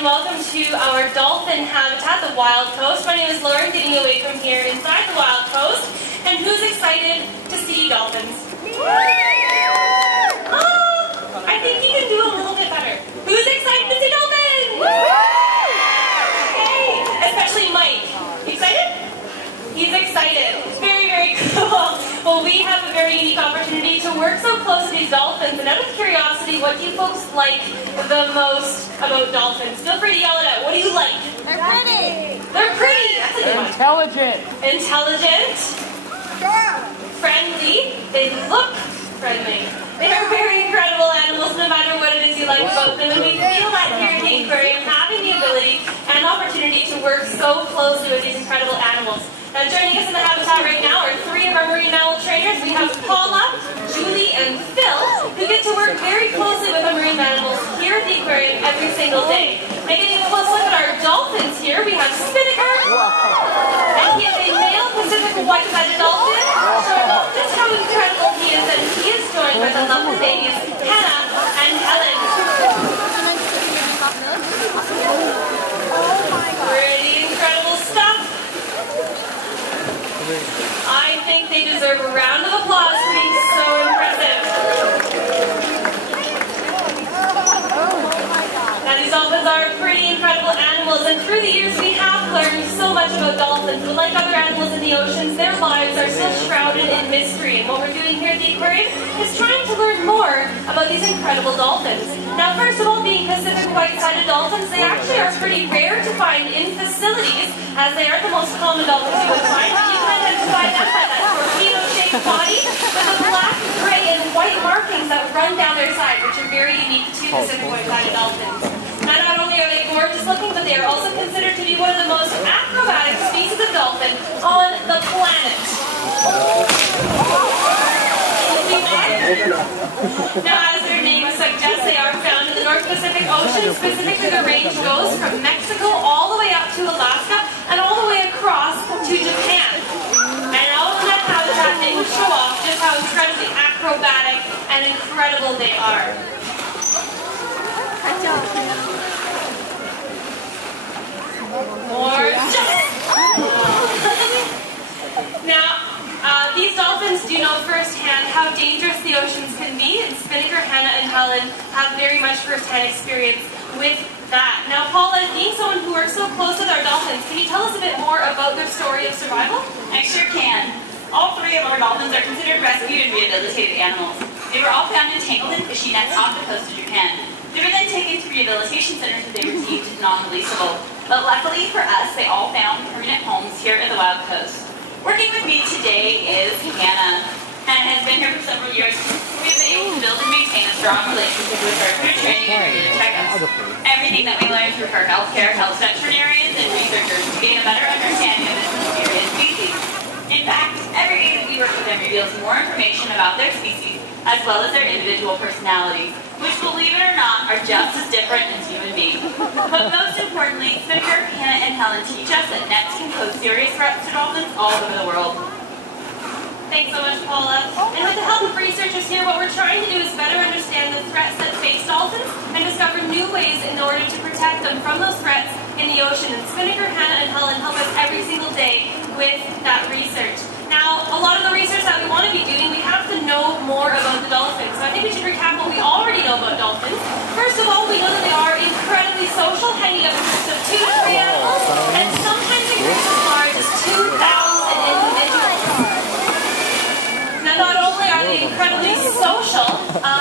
and welcome to our dolphin habitat, the Wild Coast. My name is Lauren, getting you away from here inside the Wild Coast. And who's excited to see dolphins? Oh, I think you can do a little bit better. Who's excited to see dolphins? Okay, especially Mike. Excited? He's excited. Very, very cool. Well, we have a very unique opportunity to work so close to these dolphins. And out of curiosity, what do you folks like the most about dolphins? Feel free to yell it out. What do you like? They're pretty. They're pretty. That's a good one. Intelligent. Intelligent. Friendly. They look friendly. They are very incredible animals, no matter what it is you like about them. And we feel that here at the aquarium, having the ability and opportunity to work so closely with these incredible animals. Now, joining us in the habitat right now are three of our marine mammal trainers. We have Paula, Julie, and Phil, who get to work very closely with our marine mammals here at the aquarium every single day. Now, getting a close look at our dolphins here, we have Spinnaker, and he is a male Pacific white-sided dolphin, showing off just how incredible he is, and he is joined by the lovely babies Hannah and Helen. Pretty incredible stuff. I think they deserve a round of applause for being so impressive. Now, these dolphins are pretty incredible animals, and through the years we have learned so much about dolphins. But like other animals in the oceans, their lives are still shrouded in mystery. And what we're doing here at the aquarium is trying to learn more about these incredible dolphins. Now, first of all, being Pacific white-sided dolphins, they actually are pretty rare to find in facilities, as they aren't the most common dolphins you would find. But you can identify them by that torpedo-shaped body with the black, gray, and white markings that run down their side, which are very unique to Pacific white-sided dolphins. Now, not only are they gorgeous looking, but they are also considered to be one of the most acrobatic species of dolphin on the planet. Now, as their name suggests, they are found in the North Pacific Ocean. Specifically, the range goes from Mexico all the way up to Alaska and all the way across to Japan. And all in that habitat, they will show off just how incredibly acrobatic and incredible they are. More Now, these dolphins do know firsthand how dangerous the oceans can be, and Spinnaker, Hannah, and Helen have very much firsthand experience with that. Now, Paula, being someone who works so close with our dolphins, can you tell us a bit more about their story of survival? I sure can. All three of our dolphins are considered rescued and rehabilitated animals. They were all found entangled in fishing nets off the coast of Japan. They were then taken to rehabilitation centers where they were deemed non-releasable. But luckily for us, they all found permanent homes here at the Wild Coast. Working with me today is Hannah. Hannah has been here for several years. We've been able to build and maintain a strong relationship with her through training and regular checkups. Everything that we learned through her healthcare helps veterinarians and researchers to gain a better understanding of this mysterious species. In fact, every day that we work with them reveals more information about their species, as well as their individual personalities, which, believe it or not, are just as different as human beings. But most importantly, Spinnaker, Hannah, and Helen teach us that nets can pose serious threats to dolphins all over the world. Thanks so much, Paula. And with the help of researchers here, what we're trying to do is better understand the threats that face dolphins and discover new ways in order to protect them from those threats in the ocean. And Spinnaker, Hannah, and Helen help us every single day with that research. Now, a lot of the research that we want to be doing, we have to know more about the dolphins. So I think we should recap what we already know about dolphins. First of all, we know that they are incredibly social, hanging up in groups of 2 to 3 animals, and sometimes in groups as large as 2,000 individuals. Now, not only are they incredibly social,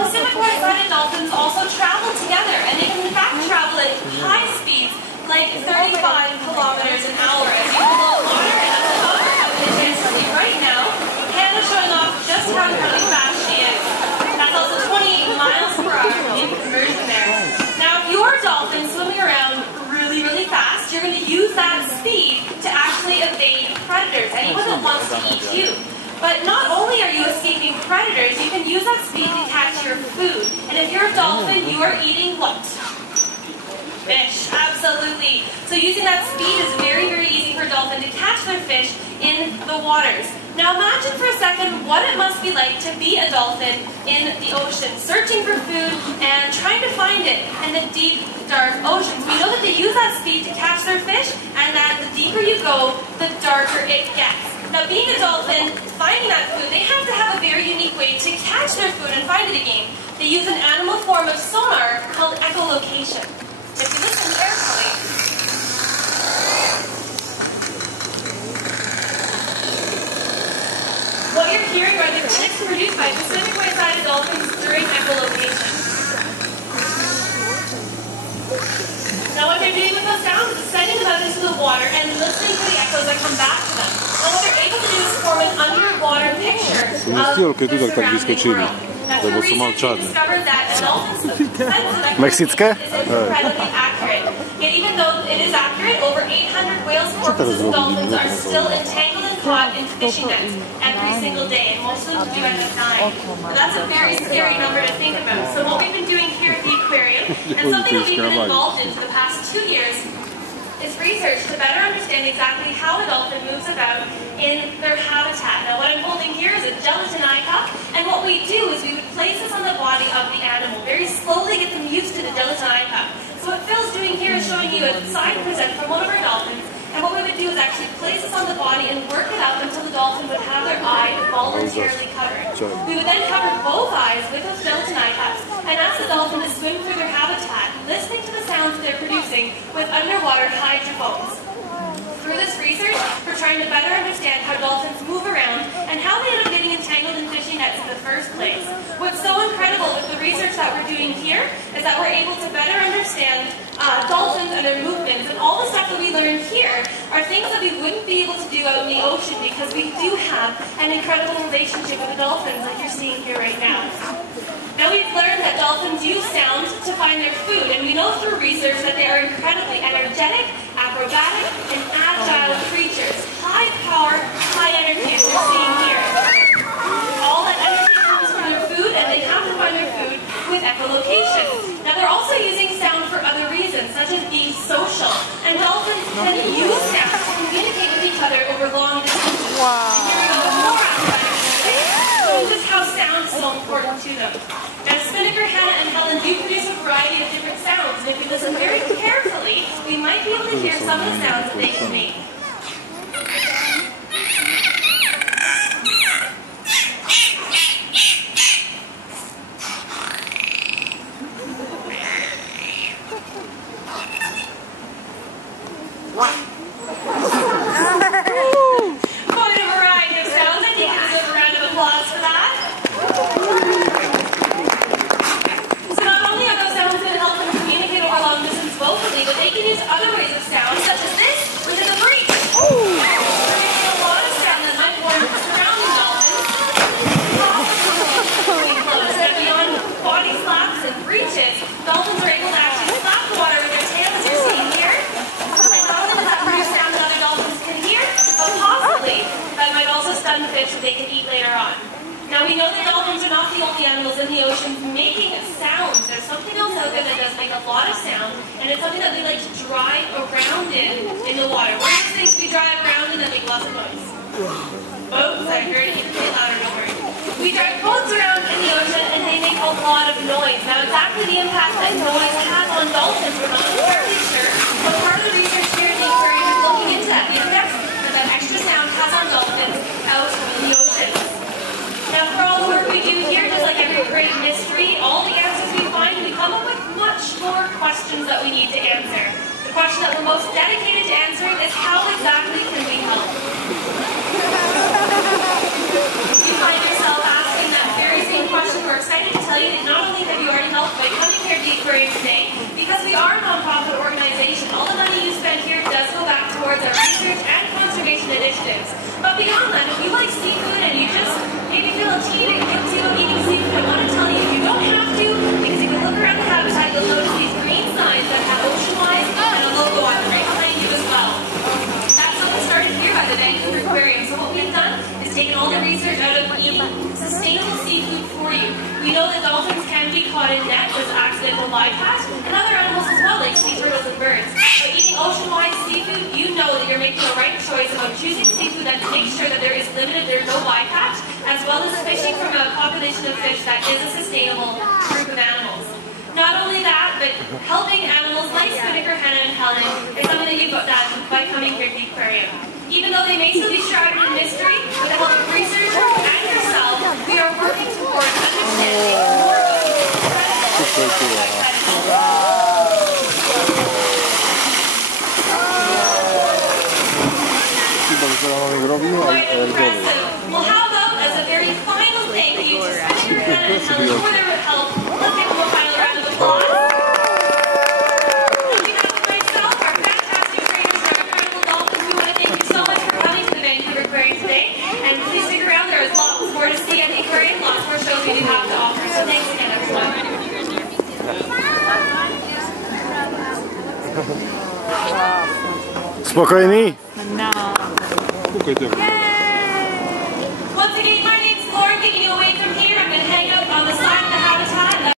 Pacific white-sided dolphins also travel together, and they can in fact travel at high speeds, like 35 kilometers an hour as you below water and up above. Right now, Hannah's showing off just how incredibly fast she is. That's also 28 miles per hour in conversion there. Now, if you're a dolphin swimming around really, really fast, you're going to use that speed to actually evade predators, anyone that wants to eat you. But not only are you escaping predators, you can use that speed to catch your food. And if you're a dolphin, you are eating what? Fish, absolutely. So using that speed is very, very easy for a dolphin to catch their fish in the waters. Now imagine for a second what it must be like to be a dolphin in the ocean, searching for food and trying to find it in the deep, dark oceans. We know that they use that speed to catch their fish, and that the deeper you go, the darker it gets. Now being a dolphin, finding that food, they have to have a very unique way to catch their food and find it again. They use an animal form of sonar called echolocation. If you listen carefully, what you're hearing are the clicks produced by Pacific White-sided dolphins during echolocation. Now what they're doing with those sounds is sending them out into the water and listening to the echoes that come back to them. Now what they're able to do is form an underwater picture of the surrounding world. Now through research they discovered that a dolphin's sense of echolocation is incredibly accurate. Yet even though it is accurate, over 800 whales, porpoises, and dolphins are still entangled and caught in fishing nets every single day, and most of them do end up dying. But that's a very scary number to think about. So what we've been doing here at the aquarium, and something that we've been involved in for the past 2 years, is research to better understand exactly how a dolphin moves about in their habitat. Now what I'm holding here is a gelatin eye cup, and what we do is we would place this on the body of the animal, very slowly get them used to the gelatin eye cup. So what Phil's doing here is showing you a side present from one of our dolphins, and what we would do is actually place this on the body and work it up until the dolphin would have their eye voluntarily covered. We would then cover both eyes with those gelatin eye cups and ask the dolphin to swim through their habitat, listening to the sounds that they're producing with underwater hydrophones. Through this research, we're trying to better understand how dolphins move around and how they end up getting entangled in fishing nets in the first place. What's so incredible with the research that we're doing here is that we're able to better understand dolphins and their movements, and all the stuff that we learned here are things that we wouldn't be able to do out in the ocean because we do have an incredible relationship with the dolphins like you're seeing here right now. Now we've learned that dolphins use sound to find their food, and we know through research that they are incredibly energetic, acrobatic, and agile creatures. High power, high energy, as you're seeing here. All that energy comes from their food, and they have to find their food with echolocation. Now they're also using sound for other reasons, such as being social, and dolphins can use sound to communicate with each other over long distances. And here we go with more aspects today, showing just how sound is so important to them. Now Spinnaker, Hannah, and Helen do produce a variety of different sounds, and if we listen very carefully, we might be able to hear some of the sounds that they can make. Dolphins are able to actually slap the water with their tails, as you're seeing here. And not only does that produce sound that other dolphins can hear, but possibly that might also stun the fish that they can eat later on. Now we know that dolphins are not the only animals in the ocean making sounds. There's something else out there that does make a lot of sound, and it's something that we like to drive around in the water. What are those things we drive around in that make lots of noise? Boats. I heard it. You can say it louder, don't worry. We drive boats around in the ocean and they make a lot of noise. Now exactly the impact that noise has on dolphins, we're not entirely sure, but part of the research here at the aquarium is looking into that, the effects that extra sound has on dolphins out in the ocean. Now for all the work we do here, just like every great mystery, all the answers we find, we come up with much more questions that we need to answer. The question that we're most dedicated to answering is how exactly can we help? You find yourself asking that very same question, we're excited to tell you that not only have you already helped by coming here to the aquarium today, because we are a non-profit organization, all the money you spend here does go back towards our research and conservation initiatives. But beyond that, if you like seafood and you just maybe feel a teeny bit guilty about eating seafood, I want to tell you you don't have to, because if you look around the habitat, you'll notice these green signs that have Oceanwise and a logo on it right behind you as well. That's something started here by the Vancouver Aquarium. So what we've done is taken all the research out of eating sustainable seafood for you. We know that dolphins can be caught in nets as accidental bycatch, and other animals as well, like sea turtles and birds. By eating ocean-wide seafood, you know that you're making the right choice about choosing seafood that makes sure that there's no bycatch, as well as fishing from a population of fish that is a sustainable group of animals. Not only that, but helping animals like spinnaker, henna, and Helen is something that you've got by coming here to the aquarium. Even though they may still be shrouded in mystery, with the help of researchers and yourself, we are working towards understanding more about these incredible quite impressive. Well, how about as a very final thing that you just spend your henna and Helen for their help, let's give them a final round of applause. On behalf of myself, our fantastic trainers, our incredible dolphins, we want to thank you so much for coming to the Vancouver Aquarium today. And please stick around, there is lots more to see at the aquarium, lots more shows we do have to offer. So thanks again, everyone. Spokojný? Once again, my name